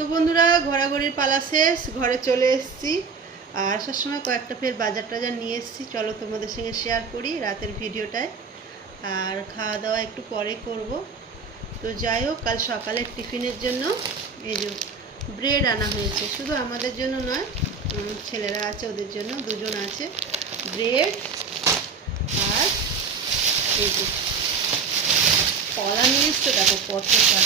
তো বন্ধুরা ঘোরাঘুরির পালা শেষ, ঘরে চলে এসেছি। আর আসার সময় কয়েকটা ফের বাজার টাজার নিয়ে এসেছি, চলো তোমাদের সঙ্গে শেয়ার করি রাতের ভিডিওটায়। আর খাওয়া দাওয়া একটু পরে করব। তো যাই হোক, কাল সকালের টিফিনের জন্য এই যে ব্রেড আনা হয়েছে, শুধু আমাদের জন্য নয়, ছেলেরা আছে ওদের জন্য, দুজন আছে। ব্রেড আর এই যে কলা নিয়ে এসছে, দেখো কতটা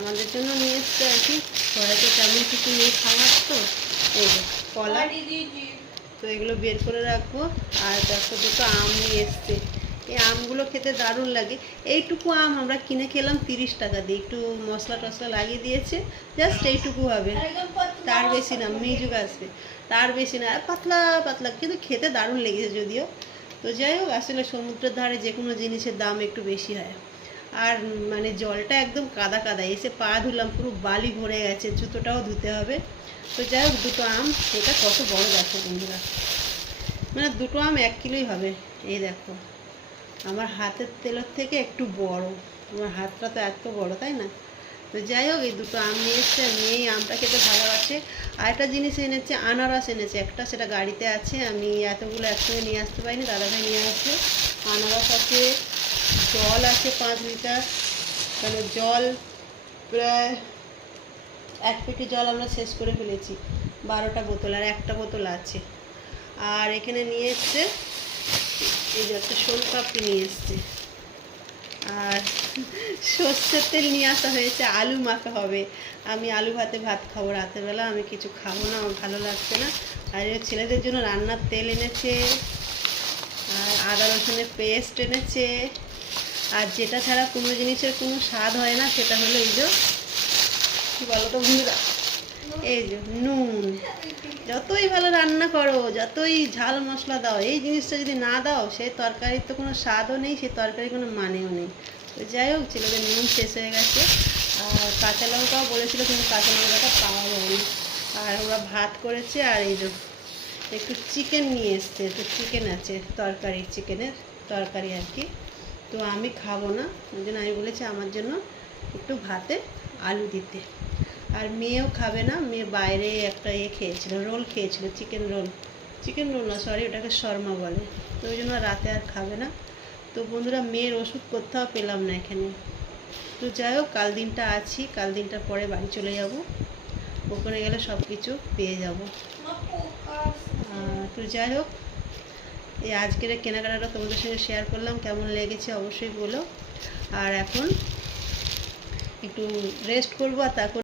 আমাদের জন্য নিয়ে এসছে আর কি। ঘরে তো তেমন কিছু নেই খাওয়ার, তো এই যে কলা, তো এগুলো বের করে রাখবো। আর দেখো দুটো আম নিয়ে এসছে, এই আমগুলো খেতে দারুণ লাগে। এইটুকু আম আমরা কিনে খেলাম 30 টাকা দিয়ে, একটু মশলা টশলা লাগিয়ে দিয়েছে, জাস্ট এইটুকু হবে, তার বেশি না। মিজুক আসবে, তার বেশি না, পাতলা পাতলা, কিন্তু খেতে দারুণ লেগেছে যদিও। তো যাই হোক, আসলে সমুদ্রের ধারে যে কোনো জিনিসের দাম একটু বেশি হয়। আর মানে জলটা একদম কাদা কাদা, এসে পা ধুলাম পুরো বালি ভরে গেছে, জুতোটাও ধুতে হবে। তো যাই হোক, দুটো আম, এটা কত বড় দেখো বন্ধুরা, মানে দুটো আম 1 কিলোই হবে। এই দেখো, আমার হাতের তেলের থেকে একটু বড়, আমার হাতটা তো এত বড়, তাই না? তো যাই হোক, এই দুটো আম নিয়ে এসছে, মেয়ে আমটা খেতে ভালোবাসে। আর একটা জিনিস এনেছে, আনারস এনেছে একটা, সেটা গাড়িতে আছে, আমি এতগুলো একসঙ্গে নিয়ে আসতে পারিনি, দাদাভাই নিয়ে আসছে। আনারস আছে, জল আছে 5 লিটার, কেন জল প্রায় 1 পেটি জল আমরা শেষ করে ফেলেছি, 12টা বোতল, আর একটা বোতল আছে। আর এখানে নিয়ে এসছে এই যে একটা শোল পাপড়ি নিয়ে এসছে, আর সর্ষের তেল নিয়ে আসা হয়েছে, আলু মাখা হবে। আমি আলু ভাতে ভাত খাবো রাতের বেলা, আমি কিছু খাবো না, আমার ভালো লাগছে না। আর ছেলেদের জন্য রান্নার তেল এনেছে, আর আদা রসুনের পেস্ট এনেছে। আর যেটা ছাড়া কোনো জিনিসের কোনো স্বাদ হয় না, সেটা হলো এই যে কী বলো তো বন্ধুরা, এই যে নুন। যতই ভালো রান্না করো, যতই ঝাল মশলা দাও, এই জিনিসটা যদি না দাও, সেই তরকারির তো কোনো স্বাদও নেই, সেই তরকারির কোনো মানেও নেই। তো যাই হোক, ছেলেদের নুন শেষ হয়ে গেছে। আর কাঁচা লঙ্কাও বলেছিল, কিন্তু কাঁচা লঙ্কাটা পাওয়া যায়নি। আর ওরা ভাত করেছে, আর এই যে একটু চিকেন নিয়ে এসছে, তো চিকেন আছে, তরকারি, চিকেনের তরকারি আর কি। তো আমি খাবো না, ওই জন্য আমি বলেছি আমার জন্য একটু ভাতে আলু দিতে। আর মেয়েও খাবে না, মেয়ে বাইরে একটা খেয়েছিল, রোল খেয়েছিল, চিকেন রোল না সরি, ওটাকে শর্মা বলে। তো ওই জন্য রাতে আর খাবে না। তো বন্ধুরা, মেয়ের ওষুধ কোথাও পেলাম না এখানে। তো যাই হোক, কাল দিনটা আছি, কাল দিনটার পরে বাড়ি চলে যাব, ওখানে গেলে সব কিছু পেয়ে যাব। তো যাই হোক, এই আজকের কেনাকাটাটা তোমাদের সঙ্গে শেয়ার করলাম, কেমন লেগেছে অবশ্যই বলো। আর এখন একটু রেস্ট করবো, আর তারপর